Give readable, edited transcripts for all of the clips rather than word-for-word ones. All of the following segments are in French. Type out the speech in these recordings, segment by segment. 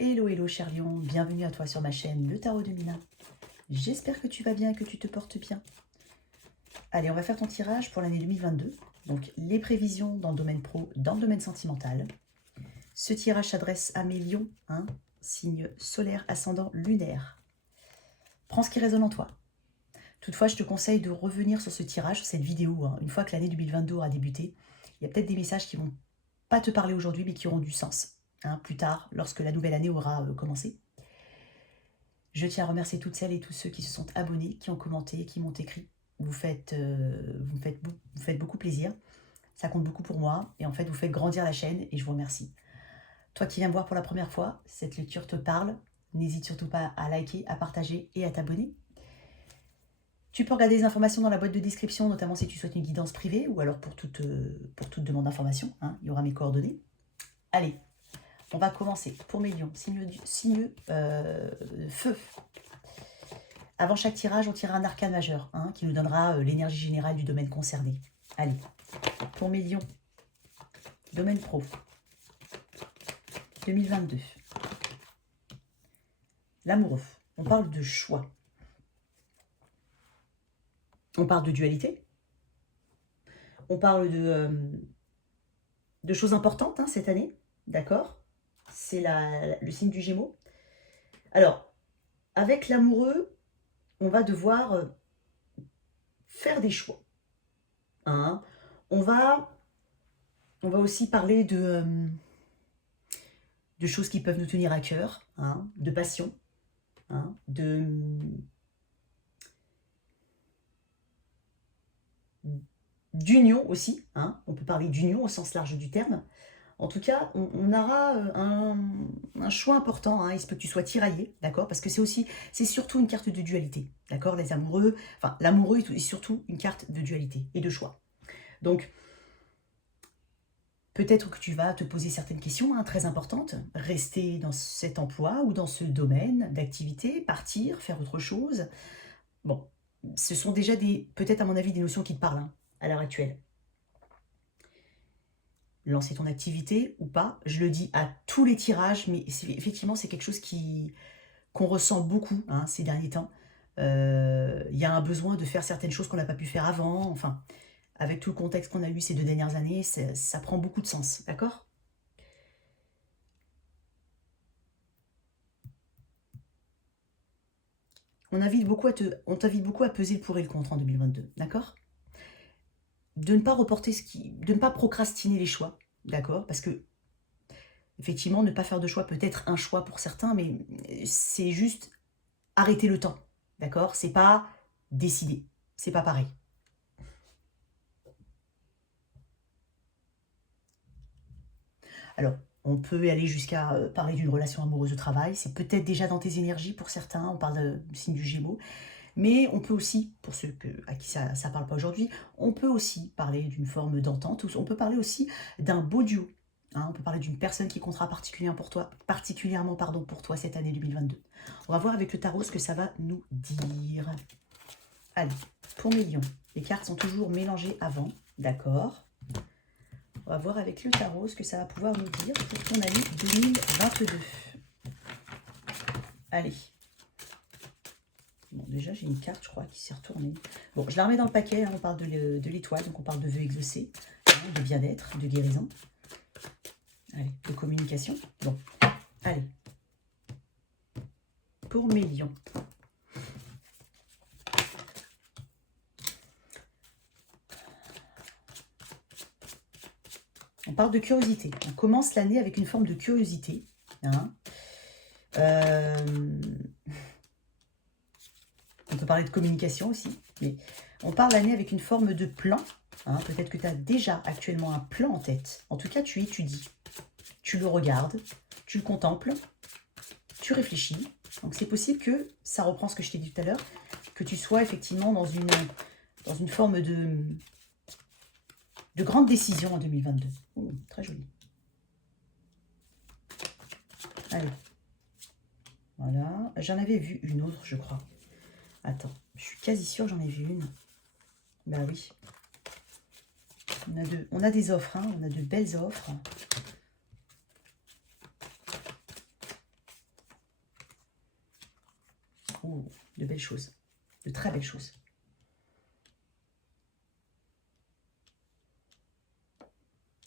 Hello, hello cher lion, bienvenue à toi sur ma chaîne Le Tarot de Mina. J'espère que tu vas bien et que tu te portes bien. Allez, on va faire ton tirage pour l'année 2022. Donc les prévisions dans le domaine pro, dans le domaine sentimental. Ce tirage s'adresse à mes lions, signe solaire, ascendant, lunaire. Prends ce qui résonne en toi. Toutefois, je te conseille de revenir sur ce tirage, sur cette vidéo, une fois que l'année 2022 aura débuté. Il y a peut-être des messages qui vont pas te parler aujourd'hui, mais qui auront du sens. Plus tard, lorsque la nouvelle année aura commencé. Je tiens à remercier toutes celles et tous ceux qui se sont abonnés, qui ont commenté, qui m'ont écrit. Vous faites beaucoup plaisir. Ça compte beaucoup pour moi. Et en fait, vous faites grandir la chaîne et je vous remercie. Toi qui viens me voir pour la première fois, cette lecture te parle. N'hésite surtout pas à liker, à partager et à t'abonner. Tu peux regarder les informations dans la boîte de description, notamment si tu souhaites une guidance privée ou alors pour toute demande d'information. Il y aura mes coordonnées. Allez, on va commencer pour mes lions, signe feu. Avant chaque tirage, on tirera un arcane majeur qui nous donnera l'énergie générale du domaine concerné. Allez, pour mes lions, domaine pro, 2022. L'amoureux, on parle de choix. On parle de dualité. On parle de choses importantes cette année, d'accord? C'est le signe du Gémeaux. Alors, avec l'amoureux, on va devoir faire des choix. On va aussi parler de choses qui peuvent nous tenir à cœur, de passion, d'union aussi. On peut parler d'union au sens large du terme. En tout cas, on aura un choix important. Il se peut que tu sois tiraillé, d'accord? Parce que c'est surtout une carte de dualité, d'accord? Les amoureux, enfin, l'amoureux est surtout une carte de dualité et de choix. Donc, peut-être que tu vas te poser certaines questions très importantes. Rester dans cet emploi ou dans ce domaine d'activité, partir, faire autre chose. Bon, ce sont déjà peut-être à mon avis des notions qui te parlent à l'heure actuelle. Lancer ton activité ou pas, je le dis à tous les tirages, mais effectivement c'est quelque chose qu'on ressent beaucoup ces derniers temps. Il y a un besoin de faire certaines choses qu'on n'a pas pu faire avant, enfin, avec tout le contexte qu'on a eu ces 2 dernières années, ça prend beaucoup de sens, d'accord? On t'invite beaucoup à peser le pour et le contre en 2022, d'accord? De ne pas reporter de ne pas procrastiner les choix, d'accord? Parce que, effectivement, ne pas faire de choix peut être un choix pour certains, mais c'est juste arrêter le temps, d'accord? C'est pas décider, c'est pas pareil. Alors, on peut aller jusqu'à parler d'une relation amoureuse au travail, c'est peut-être déjà dans tes énergies pour certains, on parle du signe du Gémeaux, mais on peut aussi, pour ceux à qui ça ne parle pas aujourd'hui, on peut aussi parler d'une forme d'entente, on peut parler aussi d'un beau duo. On peut parler d'une personne qui comptera particulièrement pour toi cette année 2022. On va voir avec le tarot ce que ça va nous dire. Allez, pour mes lions, les cartes sont toujours mélangées avant, d'accord? On va voir avec le tarot ce que ça va pouvoir nous dire pour ton année 2022. Allez. Bon, déjà, j'ai une carte, je crois, qui s'est retournée. Bon, je la remets dans le paquet. On parle de l'étoile, donc on parle de vœux exaucés, de bien-être, de guérison. Allez, de communication. Bon, allez. Pour mes lions. On parle de curiosité. On commence l'année avec une forme de curiosité. On peut parler de communication aussi. Mais on parle l'année avec une forme de plan. Peut-être que tu as déjà actuellement un plan en tête. En tout cas, tu étudies. Tu le regardes. Tu le contemples. Tu réfléchis. Donc c'est possible que, ça reprend ce que je t'ai dit tout à l'heure, que tu sois effectivement dans une forme de grande décision en 2022. Très joli. Allez. Voilà. J'en avais vu une autre, je crois. Attends, je suis quasi sûre que j'en ai vu une. Bah oui. On a des offres, on a de belles offres. beaucoup de belles choses, de très belles choses.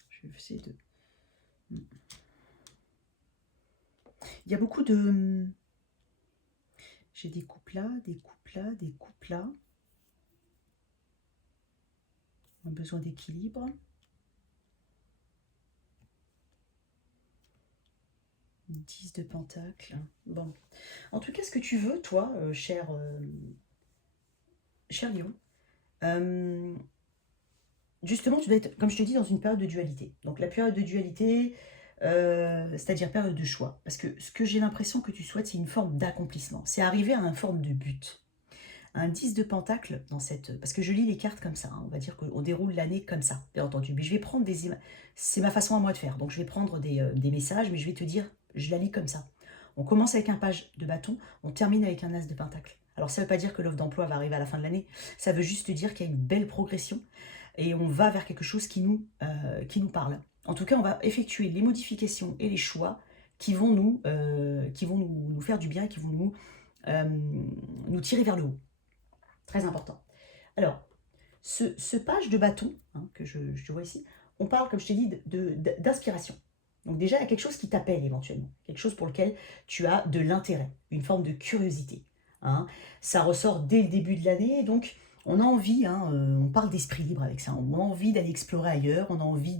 Je vais essayer de... Il y a beaucoup de... J'ai des couples là, des couples là, des couples là. On a besoin d'équilibre. Une 10 de pentacle. Bon. En tout cas, ce que tu veux, toi, cher Lion, justement, tu dois être, comme je te dis, dans une période de dualité. Donc la période de dualité, c'est-à-dire période de choix. Parce que ce que j'ai l'impression que tu souhaites, c'est une forme d'accomplissement. C'est arriver à une forme de but. Un 10 de pentacle dans cette... Parce que je lis les cartes comme ça. Hein, on va dire qu'on déroule l'année comme ça, bien entendu. Mais je vais prendre des images. C'est ma façon à moi de faire. Donc je vais prendre des messages, mais je vais te dire, je la lis comme ça. On commence avec un page de bâton, on termine avec un as de pentacle. Alors ça ne veut pas dire que l'offre d'emploi va arriver à la fin de l'année. Ça veut juste dire qu'il y a une belle progression. Et on va vers quelque chose qui nous parle. En tout cas, on va effectuer les modifications et les choix qui vont nous faire du bien, qui vont nous tirer vers le haut. Très important. Alors, ce page de bâton, hein, que je vois ici, on parle, comme je t'ai dit, d'inspiration. Donc déjà, il y a quelque chose qui t'appelle éventuellement, quelque chose pour lequel tu as de l'intérêt, une forme de curiosité. Hein. Ça ressort dès le début de l'année, donc on a envie, hein, on parle d'esprit libre avec ça, on a envie d'aller explorer ailleurs, on a envie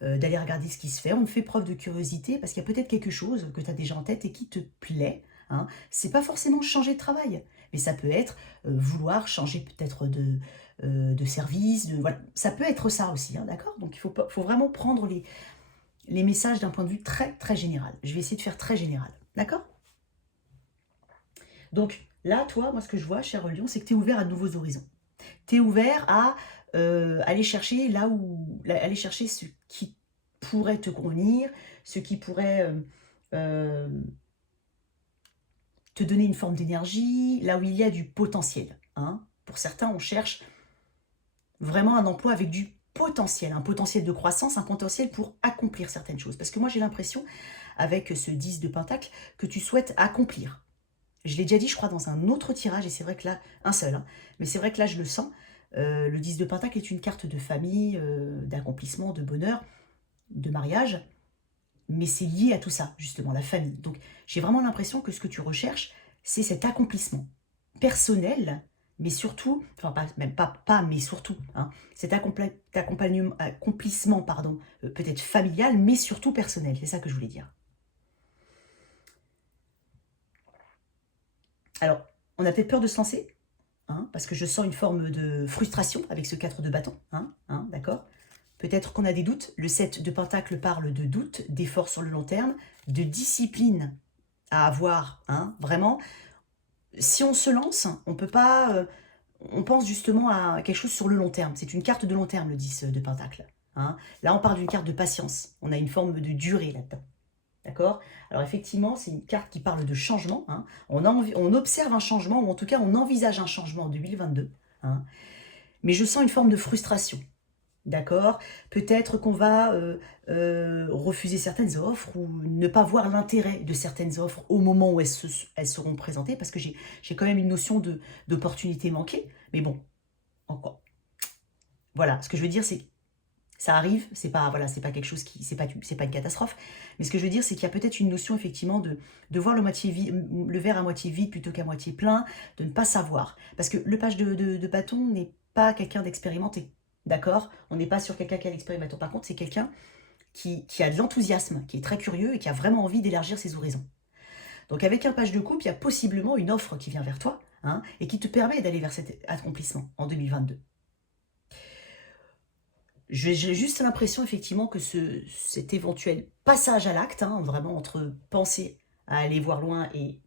d'aller regarder ce qui se fait, on fait preuve de curiosité parce qu'il y a peut-être quelque chose que tu as déjà en tête et qui te plaît. Hein. C'est pas forcément changer de travail, mais ça peut être vouloir changer peut-être de service, voilà. Ça peut être ça aussi, hein, d'accord? Donc il faut vraiment prendre les messages d'un point de vue très très général. Je vais essayer de faire très général, d'accord? Donc là, toi, moi ce que je vois, cher Lion, c'est que tu es ouvert à de nouveaux horizons. Tu es ouvert à aller chercher aller chercher ce qui pourrait te convenir, ce qui pourrait te donner une forme d'énergie, là où il y a du potentiel. Hein. Pour certains, on cherche vraiment un emploi avec du potentiel, un potentiel de croissance, un potentiel pour accomplir certaines choses. Parce que moi, j'ai l'impression, avec ce 10 de pentacle, que tu souhaites accomplir. Je l'ai déjà dit, je crois, dans un autre tirage, et c'est vrai que là, un seul, hein, mais c'est vrai que là, je le sens. Le 10 de pentacle est une carte de famille, d'accomplissement, de bonheur, de mariage, mais c'est lié à tout ça, justement, la famille. Donc, j'ai vraiment l'impression que ce que tu recherches, c'est cet accomplissement personnel, mais surtout, enfin, même pas mais surtout, hein, cet accomplissement, pardon, peut-être familial, mais surtout personnel. C'est ça que je voulais dire. Alors, on a peut-être peur de se lancer, hein, parce que je sens une forme de frustration avec ce 4 de bâton, hein, d'accord? Peut-être qu'on a des doutes. Le 7 de pentacle parle de doute, d'efforts sur le long terme, de discipline à avoir, hein, vraiment. Si on se lance, on peut pas... on pense justement à quelque chose sur le long terme. C'est une carte de long terme, le 10 de pentacle. Hein. Là, on parle d'une carte de patience. On a une forme de durée là-dedans. D'accord? Alors effectivement, c'est une carte qui parle de changement. Hein. On observe un changement, ou en tout cas, on envisage un changement en 2022. Hein. Mais je sens une forme de frustration. D'accord? Peut-être qu'on va refuser certaines offres ou ne pas voir l'intérêt de certaines offres au moment où elles seront présentées, parce que j'ai quand même une notion d'opportunité manquée. Mais bon, encore. Voilà, ce que je veux dire, c'est que ça arrive, c'est pas quelque chose qui, c'est pas une catastrophe, mais ce que je veux dire, c'est qu'il y a peut-être une notion effectivement de voir le verre à moitié vide plutôt qu'à moitié plein, de ne pas savoir. Parce que le page de bâton n'est pas quelqu'un d'expérimenté. D'accord? On n'est pas sur quelqu'un qui a l'expérimentation. Par contre, c'est quelqu'un qui a de l'enthousiasme, qui est très curieux et qui a vraiment envie d'élargir ses horizons. Donc avec un page de coupe, il y a possiblement une offre qui vient vers toi, hein, et qui te permet d'aller vers cet accomplissement en 2022. J'ai juste l'impression effectivement que cet éventuel passage à l'acte, hein, vraiment entre penser à aller voir loin et...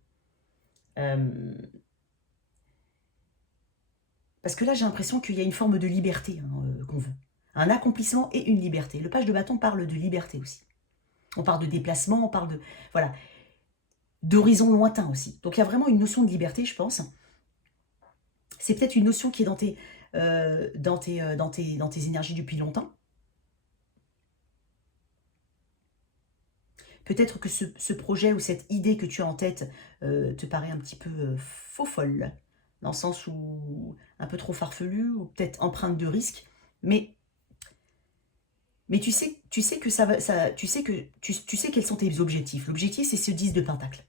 parce que là, j'ai l'impression qu'il y a une forme de liberté, hein, qu'on veut. Un accomplissement et une liberté. Le page de bâton parle de liberté aussi. On parle de déplacement, on parle de... Voilà. D'horizon lointain aussi. Donc il y a vraiment une notion de liberté, je pense. C'est peut-être une notion qui est dans tes énergies depuis longtemps. Peut-être que ce projet ou cette idée que tu as en tête te paraît un petit peu faux folle, dans le sens où un peu trop farfelu ou peut-être empreinte de risque, mais, tu sais que ça va, tu sais que tu sais quels sont tes objectifs. L'objectif, c'est ce 10 de pentacle.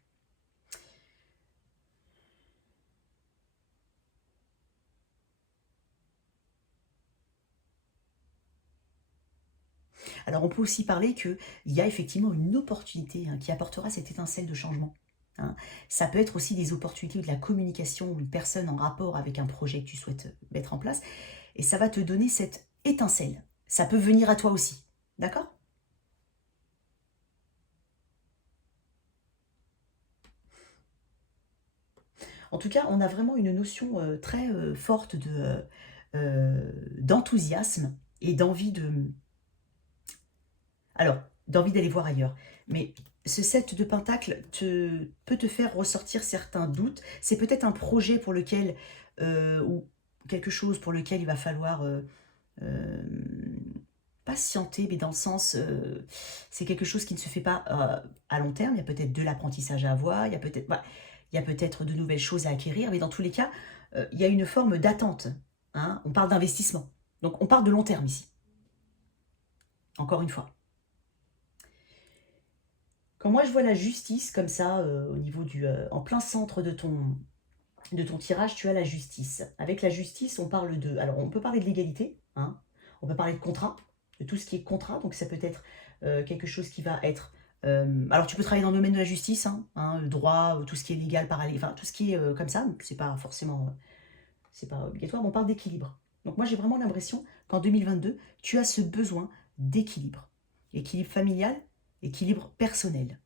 Alors, on peut aussi parler qu'il y a effectivement une opportunité qui apportera cette étincelle de changement. Hein. Ça peut être aussi des opportunités ou de la communication ou une personne en rapport avec un projet que tu souhaites mettre en place. Et ça va te donner cette étincelle. Ça peut venir à toi aussi. D'accord? En tout cas, on a vraiment une notion très forte d'enthousiasme et d'envie de, alors, d'envie d'aller voir ailleurs. Mais ce 7 de pentacle peut te faire ressortir certains doutes. C'est peut-être un projet pour lequel, ou quelque chose pour lequel il va falloir euh, patienter, mais dans le sens, c'est quelque chose qui ne se fait pas à long terme. Il y a peut-être de l'apprentissage à avoir, il y a peut-être voilà, il y a peut-être de nouvelles choses à acquérir, mais dans tous les cas, il y a une forme d'attente. Hein. On parle d'investissement. Donc on parle de long terme ici, encore une fois. Quand moi je vois la justice comme ça, au niveau en plein centre de ton tirage, tu as la justice. Avec la justice, on parle de... Alors, on peut parler de l'égalité, hein, on peut parler de contrat, de tout ce qui est contrat. Donc, ça peut être quelque chose qui va être... alors, tu peux travailler dans le domaine de la justice, le droit, tout ce qui est légal, parallèle, enfin, tout ce qui est comme ça. C'est pas forcément... c'est pas obligatoire, mais on parle d'équilibre. Donc, moi, j'ai vraiment l'impression qu'en 2022, tu as ce besoin d'équilibre. Équilibre familial, équilibre personnel.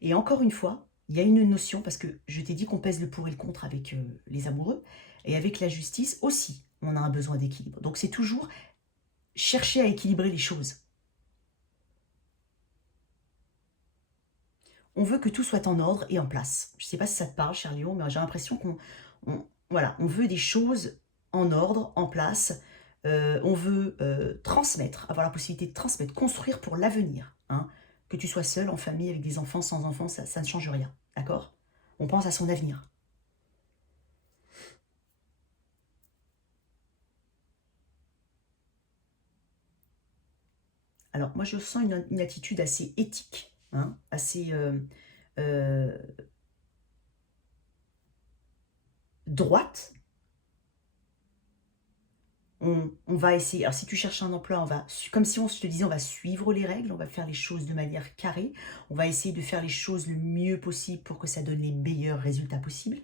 Et encore une fois, il y a une notion, parce que je t'ai dit qu'on pèse le pour et le contre avec les amoureux, et avec la justice aussi, on a un besoin d'équilibre. Donc c'est toujours chercher à équilibrer les choses. On veut que tout soit en ordre et en place. Je ne sais pas si ça te parle, cher Léon, mais j'ai l'impression voilà, on veut des choses en ordre, en place. On veut transmettre, avoir la possibilité de transmettre, construire pour l'avenir. Hein. Que tu sois seul, en famille, avec des enfants, sans enfants, ça ne change rien. D'accord? On pense à son avenir. Alors, moi, je sens une attitude assez éthique, hein, assez euh, droite. On va essayer, alors si tu cherches un emploi, on va, comme si on se te disait, on va suivre les règles, on va faire les choses de manière carrée, on va essayer de faire les choses le mieux possible pour que ça donne les meilleurs résultats possibles.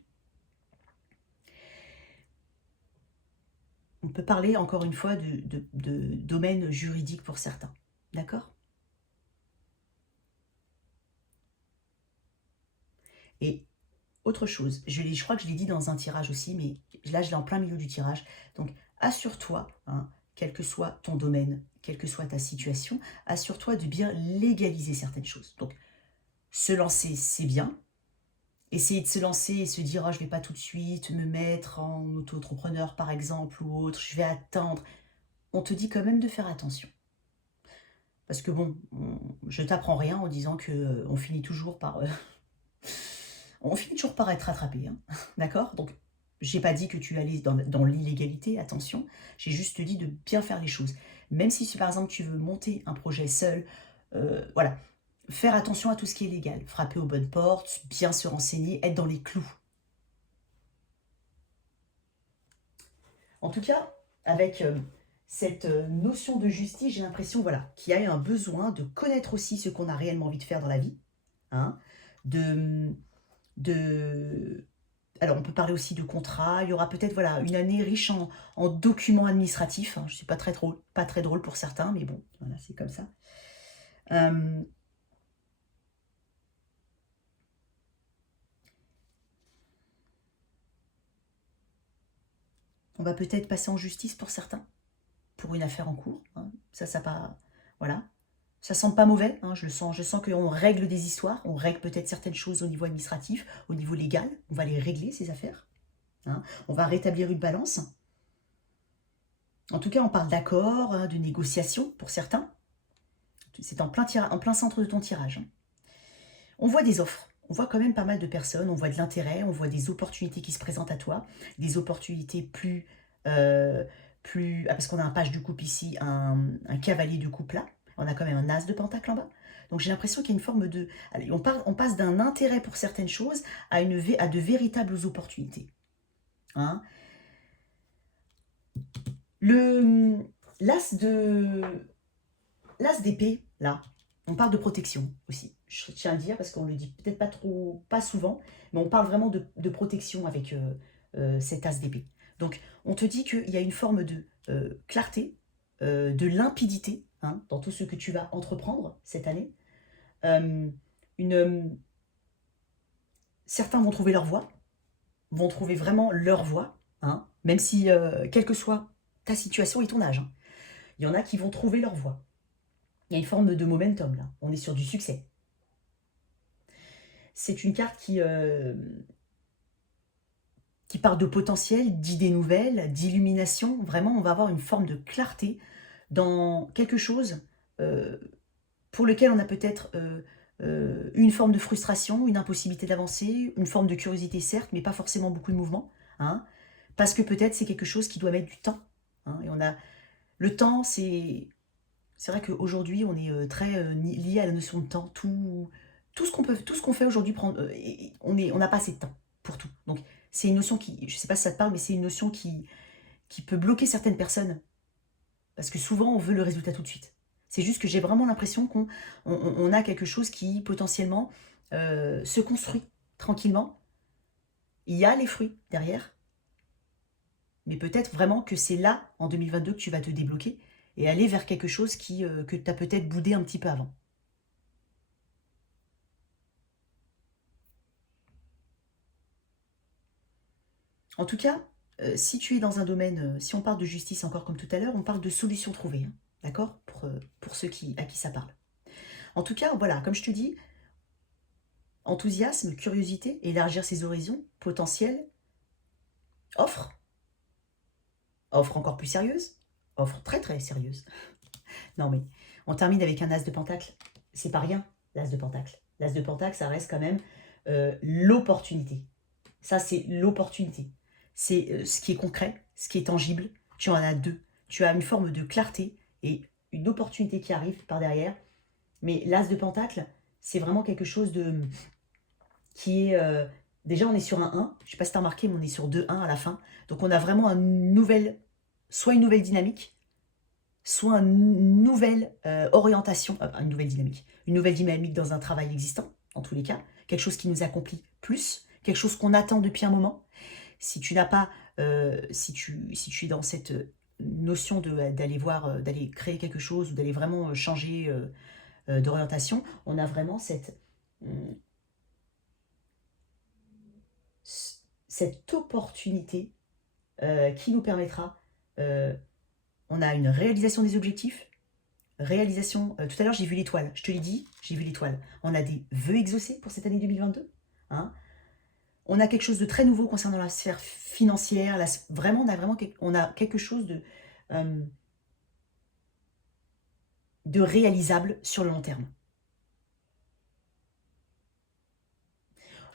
On peut parler encore une fois de domaine juridique pour certains. D'accord? Et autre chose, je crois que je l'ai dit dans un tirage aussi, mais là je l'ai en plein milieu du tirage. Donc assure-toi, hein, quel que soit ton domaine, quelle que soit ta situation, assure-toi de bien légaliser certaines choses. Donc se lancer, c'est bien. Essayer de se lancer et se dire, oh, je ne vais pas tout de suite me mettre en auto-entrepreneur par exemple ou autre, je vais attendre. On te dit quand même de faire attention. Parce que bon, je t'apprends rien en disant que on finit toujours par on finit toujours par être rattrapé, hein. D'accord? Donc, j'ai pas dit que tu allais dans l'illégalité, attention. J'ai juste dit de bien faire les choses. Même si, par exemple, tu veux monter un projet seul, voilà. Faire attention à tout ce qui est légal. Frapper aux bonnes portes, bien se renseigner, être dans les clous. En tout cas, avec cette notion de justice, j'ai l'impression voilà, qu'il y a un besoin de connaître aussi ce qu'on a réellement envie de faire dans la vie. Hein, de, de alors, on peut parler aussi de contrat. Il y aura peut-être voilà, une année riche en documents administratifs. Hein. Je ne suis pas très drôle pour certains, mais bon, voilà, c'est comme ça. Euh, on va peut-être passer en justice pour certains, pour une affaire en cours. Hein. Ça pas, voilà. Ça sent pas mauvais. Hein, je le sens. Je sens qu'on règle des histoires. On règle peut-être certaines choses au niveau administratif, au niveau légal. On va les régler ces affaires. Hein. On va rétablir une balance. En tout cas, on parle d'accord, hein, de négociation pour certains. C'est en plein centre de ton tirage. On voit des offres. On voit quand même pas mal de personnes. On voit de l'intérêt. On voit des opportunités qui se présentent à toi. Des opportunités plus... parce qu'on a un page de coupe ici, un cavalier de coupe là. On a quand même un as de pentacle en bas. Donc j'ai l'impression qu'il y a une forme de... Allez, on passe d'un intérêt pour certaines choses à de véritables opportunités. Hein? L'as d'épée, là, on parle de protection aussi. Je tiens à le dire parce qu'on le dit peut-être pas souvent, mais on parle vraiment de protection avec cet as d'épée. Donc on te dit qu'il y a une forme de clarté, de limpidité hein, dans tout ce que tu vas entreprendre cette année. Certains vont trouver leur voie, vont trouver vraiment leur voie, hein, même si, quelle que soit ta situation et ton âge, hein, il y en a qui vont trouver leur voie. Il y a une forme de momentum, là. On est sur du succès. C'est une carte qui parle de potentiel, d'idées nouvelles, d'illumination. Vraiment, on va avoir une forme de clarté dans quelque chose pour lequel on a peut-être une forme de frustration, une impossibilité d'avancer, une forme de curiosité, certes, mais pas forcément beaucoup de mouvement. Hein, parce que peut-être c'est quelque chose qui doit mettre du temps. Hein, et on a... Le temps, c'est vrai qu'aujourd'hui, on est très lié à la notion de temps. Tout ce qu'on fait aujourd'hui, on n'a pas assez de temps pour tout. Donc, c'est une notion qui, je ne sais pas si ça te parle, mais c'est une notion qui peut bloquer certaines personnes. Parce que souvent, on veut le résultat tout de suite. C'est juste que j'ai vraiment l'impression qu'on a quelque chose qui, potentiellement, se construit tranquillement. Il y a les fruits derrière. Mais peut-être vraiment que c'est là, en 2022, que tu vas te débloquer et aller vers quelque chose que tu as peut-être boudé un petit peu avant. En tout cas, si tu es dans un domaine, si on parle de justice encore comme tout à l'heure, on parle de solutions trouvées, hein, d'accord, pour ceux à qui ça parle. En tout cas, voilà, comme je te dis, enthousiasme, curiosité, élargir ses horizons, potentiel, offre encore plus sérieuse, offre très très sérieuse. Non mais, on termine avec un as de pentacle, c'est pas rien, l'as de pentacle. L'as de pentacle, ça reste quand même l'opportunité. Ça, c'est l'opportunité. C'est ce qui est concret, ce qui est tangible. Tu en as deux. Tu as une forme de clarté et une opportunité qui arrive par derrière. Mais l'as de pentacle, c'est vraiment quelque chose qui est... déjà, on est sur un 1. Je ne sais pas si tu as remarqué, mais on est sur 2-1 à la fin. Donc, on a vraiment soit une nouvelle dynamique, soit une nouvelle orientation, une nouvelle dynamique dans un travail existant, en tous les cas. Quelque chose qui nous accomplit plus, quelque chose qu'on attend depuis un moment. Si tu n'as pas, si tu es dans cette notion d'aller créer quelque chose ou d'aller vraiment changer d'orientation, on a vraiment cette opportunité qui nous permettra, on a une réalisation des objectifs, tout à l'heure j'ai vu l'étoile, je te l'ai dit, j'ai vu l'étoile. On a des vœux exaucés pour cette année 2022, hein. On a quelque chose de très nouveau concernant la sphère financière. On a quelque chose de réalisable sur le long terme.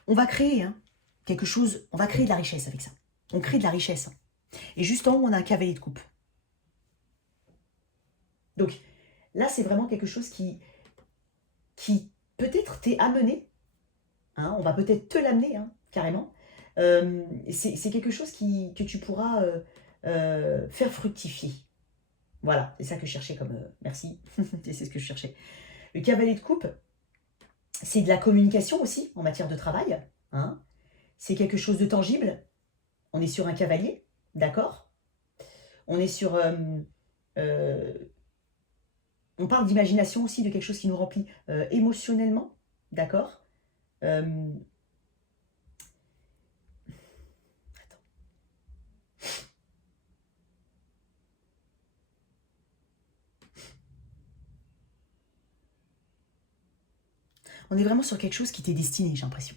On va créer quelque chose, on va créer de la richesse avec ça. On crée de la richesse. Et juste en haut, on a un cavalier de coupe. Donc là, c'est vraiment quelque chose qui peut-être t'est amené. Hein, on va peut-être te l'amener, carrément. C'est quelque chose que tu pourras faire fructifier. Voilà, c'est ça que je cherchais comme... merci, c'est ce que je cherchais. Le cavalier de coupe, c'est de la communication aussi en matière de travail. Hein. C'est quelque chose de tangible. On est sur un cavalier, d'accord. On est sur... on parle d'imagination aussi, de quelque chose qui nous remplit émotionnellement, d'accord. On est vraiment sur quelque chose qui t'est destiné, j'ai l'impression.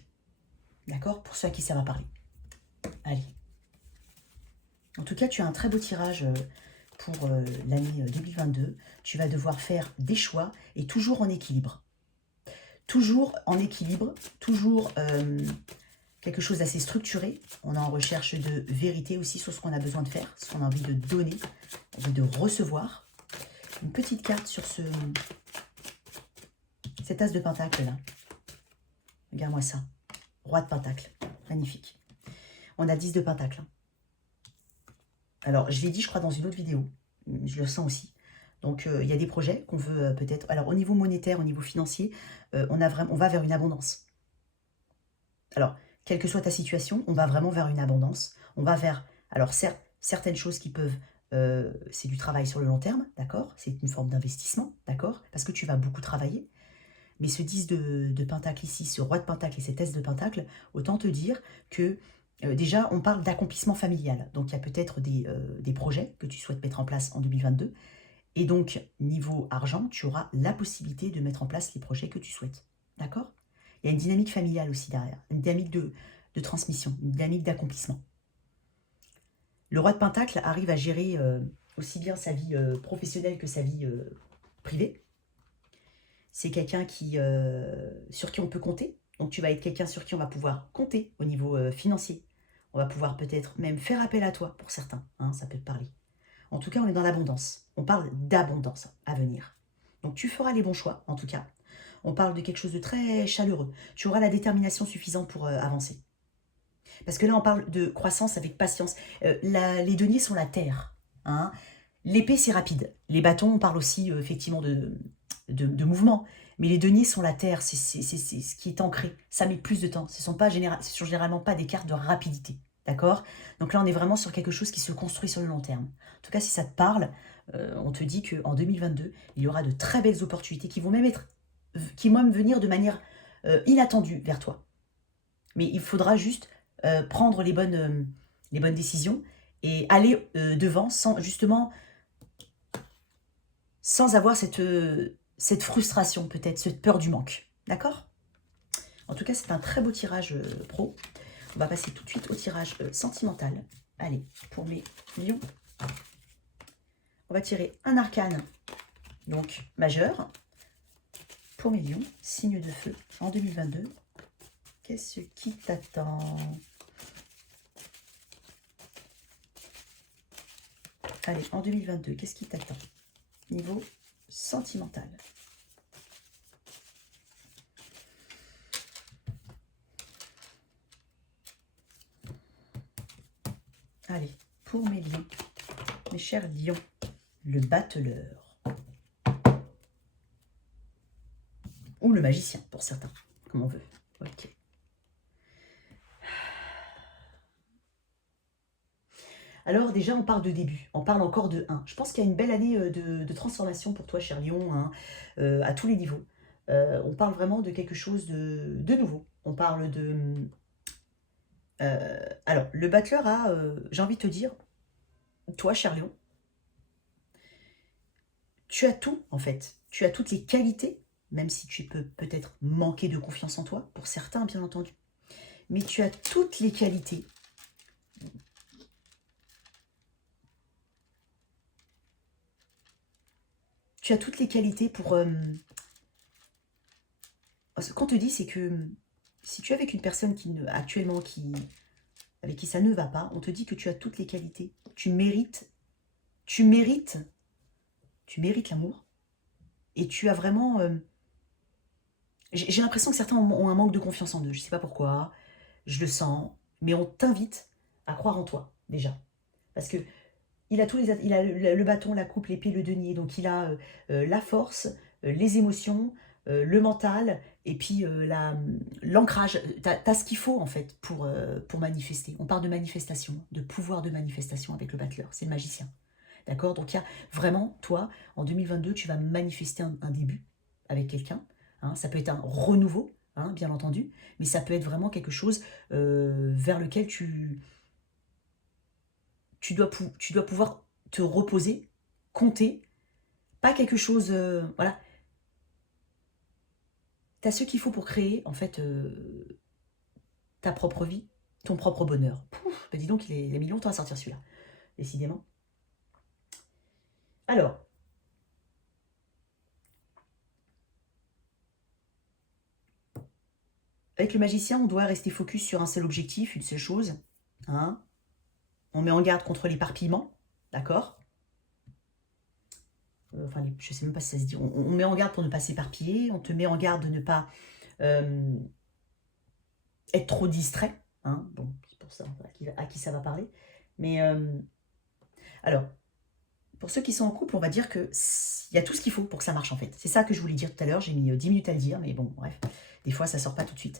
D'accord? Pour ceux à qui ça va parler. Allez. En tout cas, tu as un très beau tirage pour l'année 2022. Tu vas devoir faire des choix et toujours en équilibre. Toujours en équilibre, toujours quelque chose d'assez structuré. On est en recherche de vérité aussi sur ce qu'on a besoin de faire, ce qu'on a envie de donner, envie de recevoir. Une petite carte sur cet as de pentacle là. Regarde-moi ça. Roi de pentacle. Magnifique. On a 10 de pentacle. Alors, je l'ai dit, je crois, dans une autre vidéo. Je le sens aussi. Donc, il y a des projets qu'on veut peut-être... Alors, au niveau monétaire, au niveau financier, on va vers une abondance. Alors, quelle que soit ta situation, on va vraiment vers une abondance. On va vers... Alors, certes, certaines choses qui peuvent... c'est du travail sur le long terme, d'accord? C'est une forme d'investissement, d'accord? Parce que tu vas beaucoup travailler. Mais ce 10 de pentacle ici, ce roi de pentacle et cet as de pentacle, autant te dire que déjà, on parle d'accomplissement familial. Donc, il y a peut-être des projets que tu souhaites mettre en place en 2022. Et donc, niveau argent, tu auras la possibilité de mettre en place les projets que tu souhaites. D'accord? Il y a une dynamique familiale aussi derrière, une dynamique de transmission, une dynamique d'accomplissement. Le roi de pentacle arrive à gérer aussi bien sa vie professionnelle que sa vie privée. C'est quelqu'un sur qui on peut compter. Donc, tu vas être quelqu'un sur qui on va pouvoir compter au niveau financier. On va pouvoir peut-être même faire appel à toi pour certains. Hein, ça peut te parler. En tout cas, on est dans l'abondance. On parle d'abondance à venir. Donc, tu feras les bons choix, en tout cas. On parle de quelque chose de très chaleureux. Tu auras la détermination suffisante pour avancer. Parce que là, on parle de croissance avec patience. Les deniers sont la terre. Hein. L'épée, c'est rapide. Les bâtons, on parle aussi effectivement de mouvement. Mais les deniers sont la terre, c'est ce qui est ancré. Ça met plus de temps. Ce sont généralement pas des cartes de rapidité. D'accord? Donc là, on est vraiment sur quelque chose qui se construit sur le long terme. En tout cas, si ça te parle, on te dit qu'en 2022, il y aura de très belles opportunités qui vont même venir de manière inattendue vers toi. Mais il faudra juste prendre les bonnes décisions et aller devant sans avoir cette frustration, peut-être, cette peur du manque. D'accord? En tout cas, c'est un très beau tirage pro. On va passer tout de suite au tirage sentimental. Allez, pour mes lions, on va tirer un arcane, donc majeur. Pour mes lions, signe de feu en 2022. Qu'est-ce qui t'attend? Allez, en 2022, qu'est-ce qui t'attend? Niveau sentimental. Allez, pour mes lions, mes chers lions, le battleur. Ou le magicien, pour certains, comme on veut. Ok. Alors déjà, on parle de début, on parle encore de 1. Je pense qu'il y a une belle année de transformation pour toi, cher lion, hein, à tous les niveaux. On parle vraiment de quelque chose de nouveau. On parle de... alors, le battleur a, j'ai envie de te dire, toi, cher lion, tu as tout, en fait. Tu as toutes les qualités, même si tu peux peut-être manquer de confiance en toi, pour certains, bien entendu. Mais tu as toutes les qualités pour... ce qu'on te dit, c'est que si tu es avec une personne actuellement avec qui ça ne va pas, on te dit que tu as toutes les qualités. Tu mérites l'amour. Et tu as vraiment... j'ai l'impression que certains ont un manque de confiance en eux. Je ne sais pas pourquoi, je le sens. Mais on t'invite à croire en toi, déjà. Parce que il a le bâton, la coupe, l'épée, le denier. Donc il a la force, les émotions, le mental, et puis l'ancrage. Tu as ce qu'il faut, en fait, pour manifester. On parle de manifestation, de pouvoir de manifestation avec le battleur. C'est le magicien. D'accord? Donc il y a vraiment, toi, en 2022, tu vas manifester un début avec quelqu'un. Hein, ça peut être un renouveau, hein, bien entendu, mais ça peut être vraiment quelque chose vers lequel tu dois pouvoir te reposer, compter, pas quelque chose... voilà. Tu as ce qu'il faut pour créer, en fait, ta propre vie, ton propre bonheur. Pouf, bah dis donc, il a mis longtemps à sortir celui-là, décidément. Alors, avec le magicien, on doit rester focus sur un seul objectif, une seule chose. Hein. On met en garde contre l'éparpillement, d'accord? Enfin, je ne sais même pas si ça se dit. On met en garde pour ne pas s'éparpiller. On te met en garde de ne pas être trop distrait. Hein. Bon, c'est pour ça à qui ça va parler. Mais alors, pour ceux qui sont en couple, on va dire qu'il y a tout ce qu'il faut pour que ça marche en fait. C'est ça que je voulais dire tout à l'heure. J'ai mis 10 minutes à le dire, mais bon, bref. Des fois, ça ne sort pas tout de suite.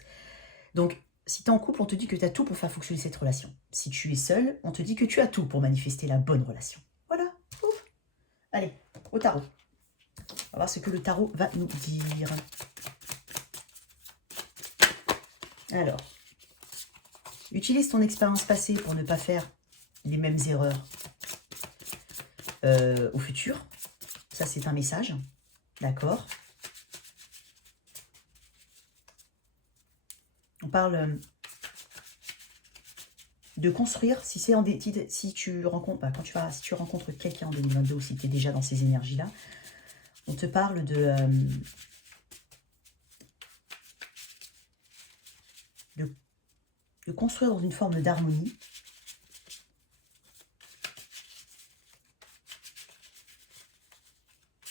Donc, si tu es en couple, on te dit que tu as tout pour faire fonctionner cette relation. Si tu es seul, on te dit que tu as tout pour manifester la bonne relation. Voilà. Ouf. Allez, au tarot. On va voir ce que le tarot va nous dire. Alors, utilise ton expérience passée pour ne pas faire les mêmes erreurs au futur. Ça, c'est un message. D'accord. On parle de construire, si c'est si tu rencontres, si tu rencontres quelqu'un en 2022 ou si tu es déjà dans ces énergies-là, on te parle de construire dans une forme d'harmonie.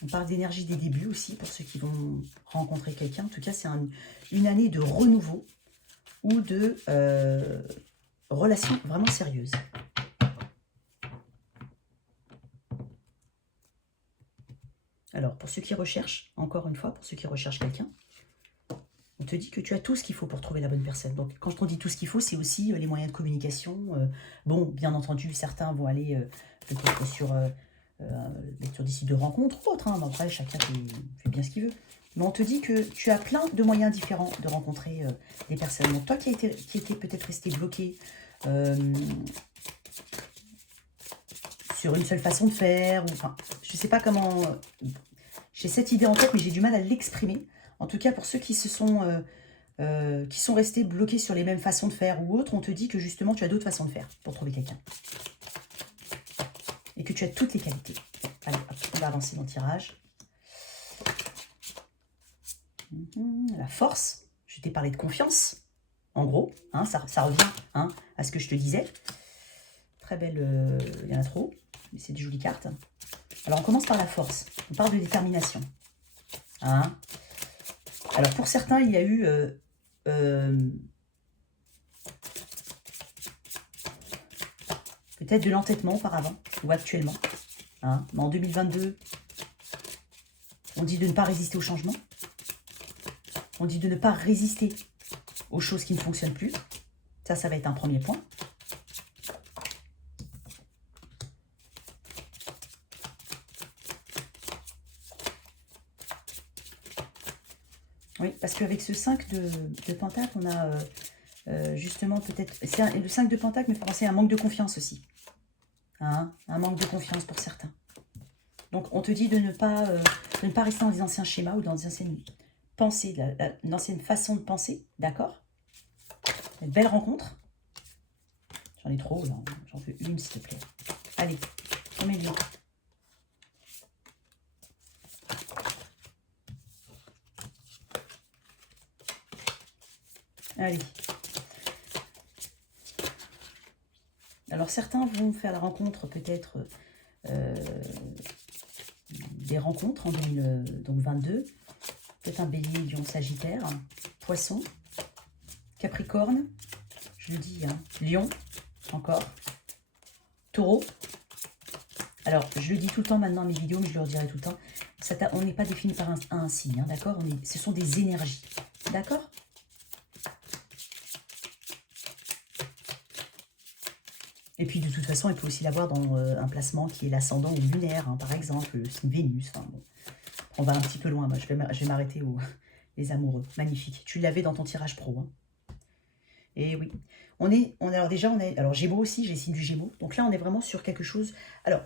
On parle d'énergie des débuts aussi pour ceux qui vont rencontrer quelqu'un. En tout cas, c'est une année de renouveau ou de relations vraiment sérieuses. Alors, pour ceux qui recherchent, encore une fois, pour ceux qui recherchent quelqu'un, on te dit que tu as tout ce qu'il faut pour trouver la bonne personne. Donc, quand on dit tout ce qu'il faut, c'est aussi les moyens de communication. Bon, bien entendu, certains vont aller peut-être sur des sites de rencontres ou autres. Hein. Après, chacun fait bien ce qu'il veut. Mais on te dit que tu as plein de moyens différents de rencontrer des personnes. Donc, toi qui étais peut-être resté bloqué sur une seule façon de faire, ou, enfin, je ne sais pas comment... j'ai cette idée en tête, mais j'ai du mal à l'exprimer. En tout cas, pour ceux qui sont restés bloqués sur les mêmes façons de faire ou autres, on te dit que justement, tu as d'autres façons de faire pour trouver quelqu'un. Et que tu as toutes les qualités. Allez, hop, on va avancer dans le tirage. La force, je t'ai parlé de confiance, en gros, hein, ça revient hein, à ce que je te disais. Très belle, il y en a trop, mais c'est des jolies cartes. Alors, on commence par la force, on parle de détermination. Hein. Alors, pour certains, il y a eu peut-être de l'entêtement auparavant, ou actuellement. Hein. Mais en 2022, on dit de ne pas résister au changement. On dit de ne pas résister aux choses qui ne fonctionnent plus. Ça va être un premier point. Oui, parce qu'avec ce 5 de Pentacle, on a justement peut-être... le 5 de Pentacle me fait penser à un manque de confiance aussi. Hein, un manque de confiance pour certains. Donc, on te dit de ne pas rester dans des anciens schémas ou dans des anciennes pensées, une ancienne façon de penser, d'accord? Une belle rencontre. J'en ai trop, là. J'en veux une, s'il te plaît. Allez, remets-le. Allez. Alors, certains vont faire la rencontre, peut-être, des rencontres en 2022. Peut-être un bélier, lion, sagittaire, poisson, capricorne, je le dis, hein, lion, encore, taureau. Alors, je le dis tout le temps maintenant dans mes vidéos, mais je le redirai tout le temps. On n'est pas défini par un signe, hein, d'accord? Ce sont des énergies, d'accord? Et puis, de toute façon, il peut aussi l'avoir dans un placement qui est l'ascendant ou lunaire, hein, par exemple, le signe Vénus. Enfin, bon. On va un petit peu loin. Moi, je vais m'arrêter aux les amoureux. Magnifique. Tu l'avais dans ton tirage pro. Hein. Et oui. Alors, Gémeaux aussi, j'ai le signe du Gémeaux. Donc là, on est vraiment sur quelque chose... Alors,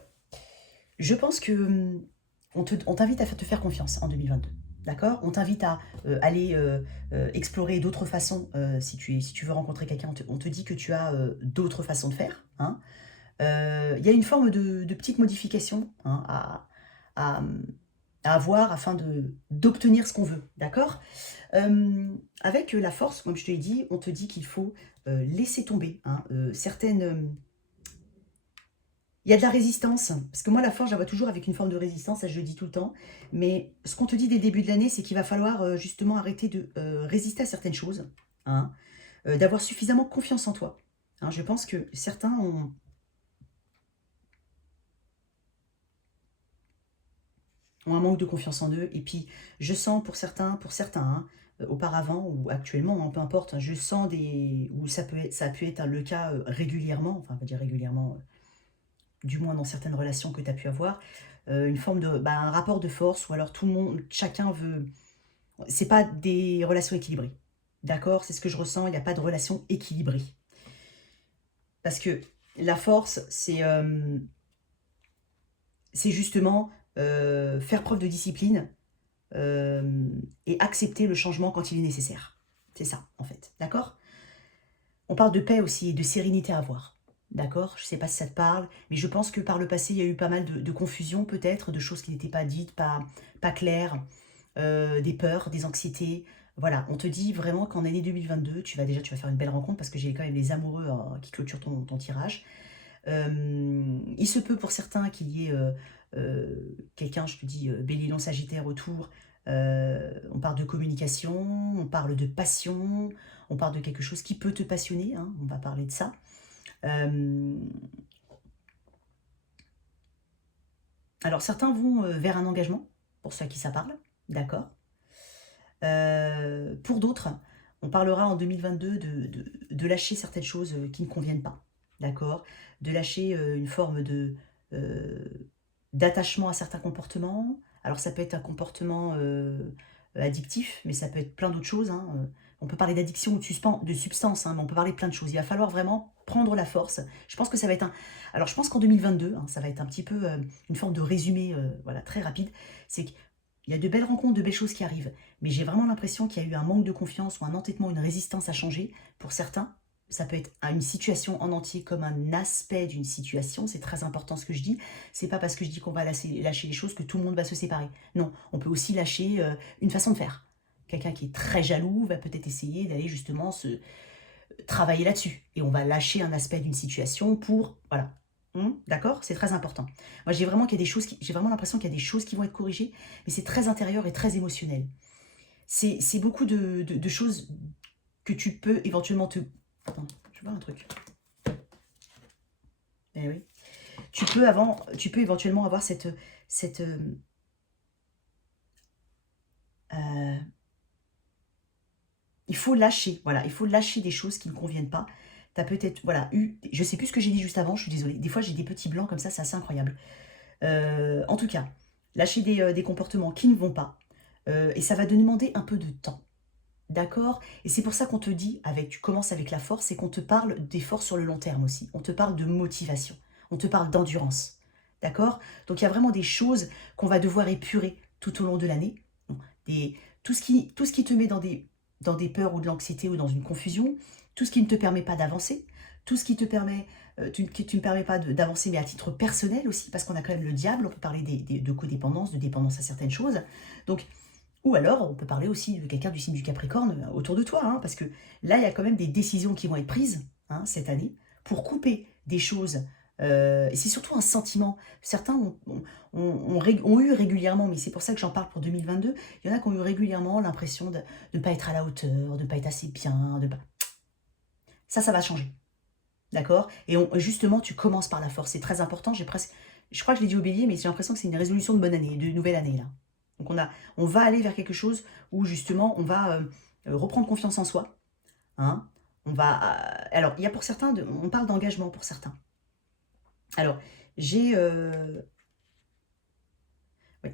je pense que on t'invite à te faire confiance en 2022. D'accord? On t'invite à aller explorer d'autres façons. Si tu veux rencontrer quelqu'un, on te dit que tu as d'autres façons de faire. Hein. Il y a une forme de petite modification hein, à avoir afin d'obtenir ce qu'on veut, d'accord? Avec la force, comme je te l'ai dit, on te dit qu'il faut laisser tomber hein, certaines... il y a de la résistance, parce que moi la force, je la vois toujours avec une forme de résistance, ça je le dis tout le temps, mais ce qu'on te dit dès le début de l'année, c'est qu'il va falloir justement arrêter de résister à certaines choses, hein, d'avoir suffisamment confiance en toi. Hein, je pense que certains ont un manque de confiance en eux, et puis je sens pour certains hein, auparavant ou actuellement, hein, peu importe, hein, je sens des... ou ça a pu être le cas régulièrement, enfin on va dire régulièrement, du moins dans certaines relations que tu as pu avoir, une forme de... un rapport de force, ou alors tout le monde, chacun veut... C'est pas des relations équilibrées, d'accord? C'est ce que je ressens, il n'y a pas de relation équilibrée. Parce que la force, c'est justement faire preuve de discipline et accepter le changement quand il est nécessaire. C'est ça, en fait, d'accord? On parle de paix aussi et de sérénité à avoir. D'accord? Je ne sais pas si ça te parle, mais je pense que par le passé, il y a eu pas mal de confusion peut-être, de choses qui n'étaient pas dites, pas claires, des peurs, des anxiétés. Voilà, on te dit vraiment qu'en année 2022, tu vas faire une belle rencontre parce que j'ai quand même les amoureux qui clôturent ton tirage. Il se peut pour certains qu'il y ait quelqu'un, je te dis, Bélier, Lion, Sagittaire autour. On parle de communication, on parle de passion, on parle de quelque chose qui peut te passionner, hein, on va parler de ça. Alors certains vont vers un engagement, pour ceux à qui ça parle, d'accord. Pour d'autres, on parlera en 2022 de lâcher certaines choses qui ne conviennent pas, d'accord. De lâcher une forme d'attachement à certains comportements. Alors ça peut être un comportement addictif, mais ça peut être plein d'autres choses, hein. On peut parler d'addiction ou de substance, hein, mais on peut parler de plein de choses. Il va falloir vraiment prendre la force. Je pense que ça va être un... Alors je pense qu'en 2022, hein, ça va être un petit peu une forme de résumé voilà, très rapide. C'est qu'il y a de belles rencontres, de belles choses qui arrivent, mais j'ai vraiment l'impression qu'il y a eu un manque de confiance ou un entêtement, une résistance à changer. Pour certains, ça peut être une situation en entier comme un aspect d'une situation. C'est très important ce que je dis. C'est pas parce que je dis qu'on va lâcher les choses que tout le monde va se séparer. Non, on peut aussi lâcher une façon de faire. Quelqu'un qui est très jaloux va peut-être essayer d'aller justement se travailler là-dessus. Et on va lâcher un aspect d'une situation pour... Voilà. D'accord? C'est très important. Moi, j'ai vraiment l'impression qu'il y a des choses qui vont être corrigées, mais c'est très intérieur et très émotionnel. C'est beaucoup de choses que tu peux éventuellement te... Attends, je vois un truc. Eh oui. Tu peux éventuellement avoir cette il faut lâcher, voilà, il faut lâcher des choses qui ne conviennent pas. Tu as peut-être, voilà, je sais plus ce que j'ai dit juste avant, je suis désolée. Des fois, j'ai des petits blancs comme ça, c'est assez incroyable. En tout cas, lâcher des comportements qui ne vont pas. Et ça va te demander un peu de temps. D'accord? Et c'est pour ça qu'on te dit, tu commences avec la force, et qu'on te parle d'efforts sur le long terme aussi. On te parle de motivation. On te parle d'endurance. D'accord? Donc il y a vraiment des choses qu'on va devoir épurer tout au long de l'année. Tout ce qui te met dans des peurs ou de l'anxiété ou dans une confusion, tout ce qui ne te permet pas d'avancer, tout ce qui te permet, qui ne permet pas d'avancer, mais à titre personnel aussi, parce qu'on a quand même le diable, on peut parler de codépendance, de dépendance à certaines choses. Donc, ou alors, on peut parler aussi de quelqu'un du signe du Capricorne autour de toi, hein, parce que là, il y a quand même des décisions qui vont être prises hein, cette année pour couper des choses. Et c'est surtout un sentiment. Certains ont eu régulièrement, mais c'est pour ça que j'en parle pour 2022, il y en a qui ont eu régulièrement l'impression de ne pas être à la hauteur, de ne pas être assez bien. Ça va changer. D'accord? Et justement, tu commences par la force. C'est très important. Je crois que je l'ai dit au bélier, mais j'ai l'impression que c'est une résolution de bonne année, de nouvelle année, là. Donc on va aller vers quelque chose où justement on va reprendre confiance en soi. Hein. Alors, il y a pour certains, on parle d'engagement pour certains. Alors, j'ai... oui.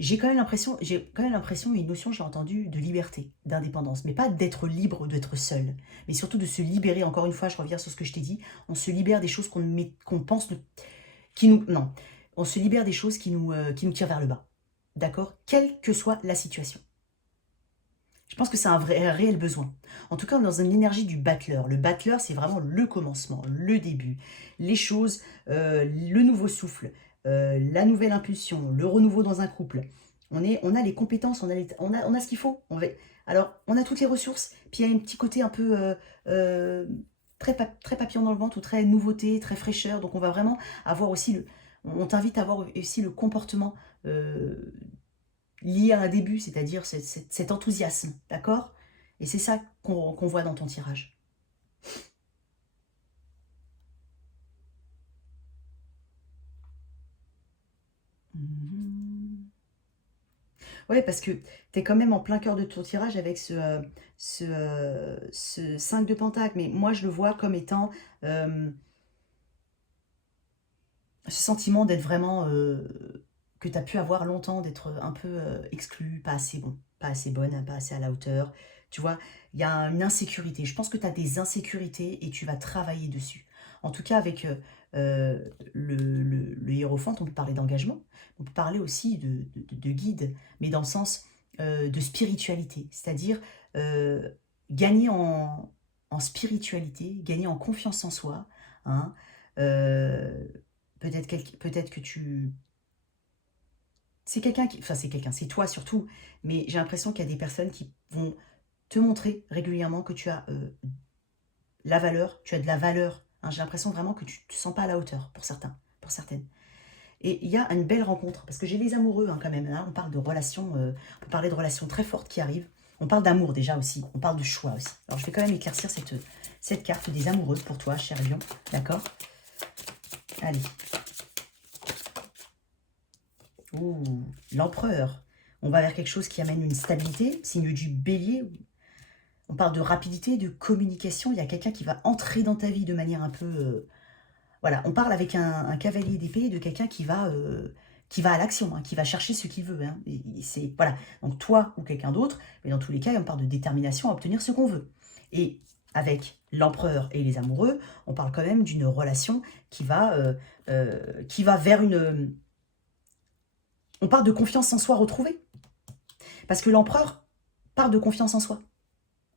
J'ai quand même l'impression, une notion, j'ai entendu, de liberté, d'indépendance. Mais pas d'être libre ou d'être seul. Mais surtout de se libérer, encore une fois, je reviens sur ce que je t'ai dit, on se libère des choses qu'on pense... Non, on se libère des choses qui nous tirent vers le bas. D'accord? Quelle que soit la situation. Je pense que c'est un réel besoin. En tout cas, dans une énergie du battleur. Le battleur, c'est vraiment le commencement, le début, les choses, le nouveau souffle. la nouvelle impulsion, le renouveau dans un couple. On a les compétences, on a ce qu'il faut. Alors, on a toutes les ressources, puis il y a un petit côté un peu très papillon dans le ventre, ou très nouveauté, très fraîcheur. Donc, on va vraiment avoir aussi on t'invite à avoir aussi le comportement lié à un début, c'est-à-dire cet enthousiasme, d'accord? Et c'est ça qu'on voit dans ton tirage. Mhm. Ouais, parce que tu es quand même en plein cœur de ton tirage avec ce 5 de pentacle. Mais moi, je le vois comme étant euh, ce sentiment d'être vraiment... que tu as pu avoir longtemps, d'être un peu exclu, pas assez bon, pas assez bonne, hein, pas assez à la hauteur. Tu vois, il y a une insécurité. Je pense que tu as des insécurités et tu vas travailler dessus. En tout cas, avec le hiérophante, on peut parler d'engagement, on peut parler aussi de guide, mais dans le sens de spiritualité, c'est-à-dire euh, gagner en spiritualité, gagner en confiance en soi. Hein, euh, peut-être que tu c'est quelqu'un qui... Enfin, c'est quelqu'un, c'est toi surtout. Mais j'ai l'impression qu'il y a des personnes qui vont te montrer régulièrement que tu as la valeur, tu as de la valeur. Hein. J'ai l'impression vraiment que tu ne te sens pas à la hauteur pour certains, pour certaines. Et il y a une belle rencontre, parce que j'ai les amoureux hein, quand même. Là, on parle de relations, on peut parler de relations très fortes qui arrivent. On parle d'amour déjà aussi, on parle de choix aussi. Alors je vais quand même éclaircir cette carte des amoureux pour toi, cher Lion. D'accord? Allez. Ouh, l'empereur. On va vers quelque chose qui amène une stabilité, signe du bélier. On parle de rapidité, de communication. Il y a quelqu'un qui va entrer dans ta vie de manière un peu... voilà, on parle avec un cavalier d'épée de quelqu'un qui va à l'action, hein, qui va chercher ce qu'il veut. Hein. Voilà, donc toi ou quelqu'un d'autre, mais dans tous les cas, on parle de détermination à obtenir ce qu'on veut. Et avec l'empereur et les amoureux, on parle quand même d'une relation qui va vers une... On parle de confiance en soi retrouvée. Parce que l'empereur parle de confiance en soi.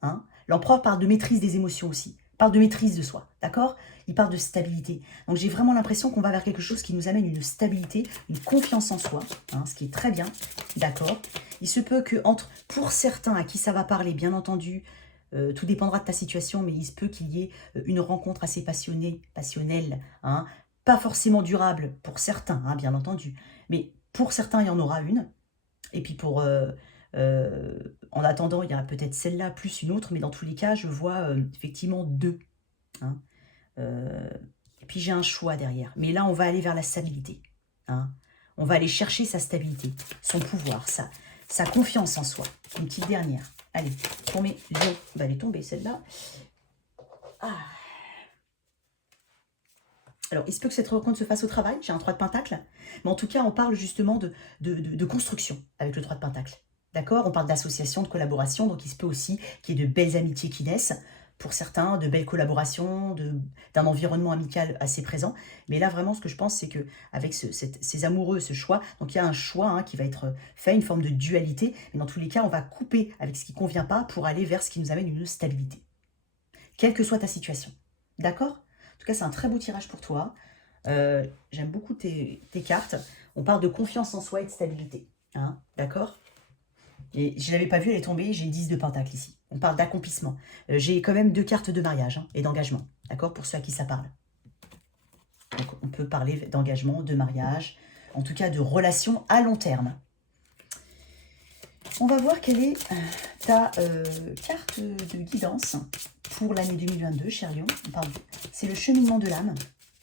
Hein. L'empereur parle de maîtrise des émotions aussi, parle de maîtrise de soi, d'accord? Il parle de stabilité. Donc j'ai vraiment l'impression qu'on va vers quelque chose qui nous amène une stabilité, une confiance en soi, hein, ce qui est très bien, d'accord? Il se peut que pour certains à qui ça va parler, bien entendu, tout dépendra de ta situation, mais il se peut qu'il y ait une rencontre assez passionnelle, hein, pas forcément durable pour certains, hein, bien entendu, mais pour certains, il y en aura une. Et puis en attendant, il y a peut-être celle-là plus une autre, mais dans tous les cas, je vois effectivement deux. Hein. Euh, et puis j'ai un choix derrière. Mais là, on va aller vers la stabilité. Hein. On va aller chercher sa stabilité, son pouvoir, sa confiance en soi. Une petite dernière. Allez, pour mes lions. On va aller tomber celle-là. Ah. Alors, il se peut que cette rencontre se fasse au travail. J'ai un 3 de pentacle. Mais en tout cas, on parle justement de construction avec le 3 de pentacle. D'accord? On parle d'association, de collaboration. Donc, il se peut aussi qu'il y ait de belles amitiés qui naissent. Pour certains, de belles collaborations, d'un environnement amical assez présent. Mais là, vraiment, ce que je pense, c'est qu'avec ces amoureux, ce choix, donc il y a un choix hein, qui va être fait, une forme de dualité. Mais dans tous les cas, on va couper avec ce qui ne convient pas pour aller vers ce qui nous amène une stabilité. Quelle que soit ta situation. D'accord? En tout cas, c'est un très beau tirage pour toi. J'aime beaucoup tes cartes. On parle de confiance en soi et de stabilité. Hein, d'accord? Et je ne l'avais pas vu, elle est tombée. J'ai 10 de pentacle ici. On parle d'accomplissement. J'ai quand même 2 cartes de mariage hein, et d'engagement. D'accord? Pour ceux à qui ça parle. Donc, on peut parler d'engagement, de mariage, en tout cas de relation à long terme. On va voir quelle est ta carte de guidance pour l'année 2022, cher Lion. C'est le cheminement de l'âme.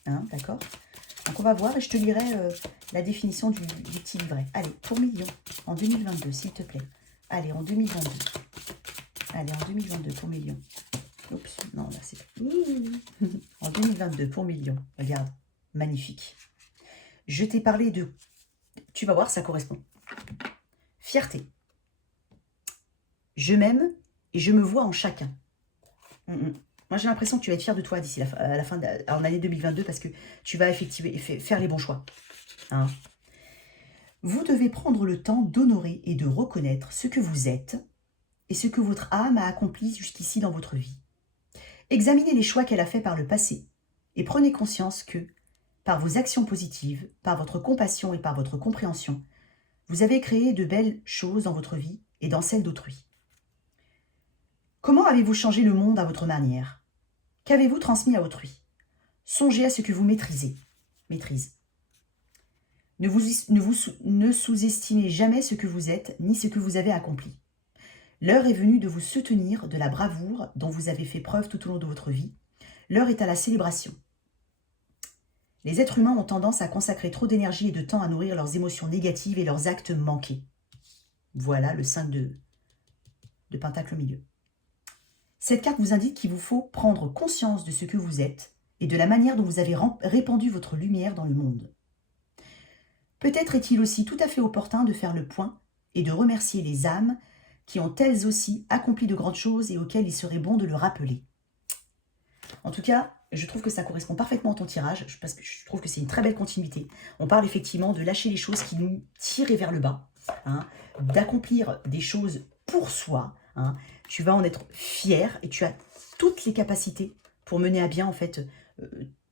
Hein, d'accord? Donc on va voir et je te lirai la définition du petit livret. Allez, pour mes lions, en 2022, s'il te plaît. Allez, en 2022. Allez, en 2022, pour mes lions. Oups, non, là c'est... En 2022, pour mes lions. Regarde, magnifique. Je t'ai parlé de... Tu vas voir, ça correspond. Fierté. Je m'aime et je me vois en chacun. Moi, j'ai l'impression que tu vas être fier de toi d'ici à la fin en année 2022 parce que tu vas faire les bons choix. Hein. Vous devez prendre le temps d'honorer et de reconnaître ce que vous êtes et ce que votre âme a accompli jusqu'ici dans votre vie. Examinez les choix qu'elle a faits par le passé et prenez conscience que par vos actions positives, par votre compassion et par votre compréhension, vous avez créé de belles choses dans votre vie et dans celle d'autrui. Comment avez-vous changé le monde à votre manière? Qu'avez-vous transmis à autrui? Songez à ce que vous maîtrisez. Ne sous-estimez jamais ce que vous êtes ni ce que vous avez accompli. L'heure est venue de vous soutenir de la bravoure dont vous avez fait preuve tout au long de votre vie. L'heure est à la célébration. Les êtres humains ont tendance à consacrer trop d'énergie et de temps à nourrir leurs émotions négatives et leurs actes manqués. Voilà le 5 de pentacle au milieu. Cette carte vous indique qu'il vous faut prendre conscience de ce que vous êtes et de la manière dont vous avez répandu votre lumière dans le monde. Peut-être est-il aussi tout à fait opportun de faire le point et de remercier les âmes qui ont elles aussi accompli de grandes choses et auxquelles il serait bon de le rappeler. En tout cas, je trouve que ça correspond parfaitement à ton tirage, parce que je trouve que c'est une très belle continuité. On parle effectivement de lâcher les choses qui nous tirent vers le bas, hein, d'accomplir des choses pour soi. Hein. Tu vas en être fier et tu as toutes les capacités pour mener à bien en fait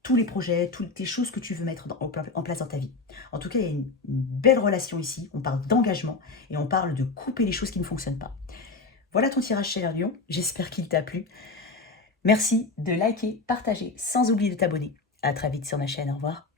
tous les projets, toutes les choses que tu veux mettre en place dans ta vie. En tout cas, il y a une belle relation ici. On parle d'engagement et on parle de couper les choses qui ne fonctionnent pas. Voilà ton tirage chez Lion. J'espère qu'il t'a plu. Merci de liker, partager, sans oublier de t'abonner. À très vite sur ma chaîne. Au revoir.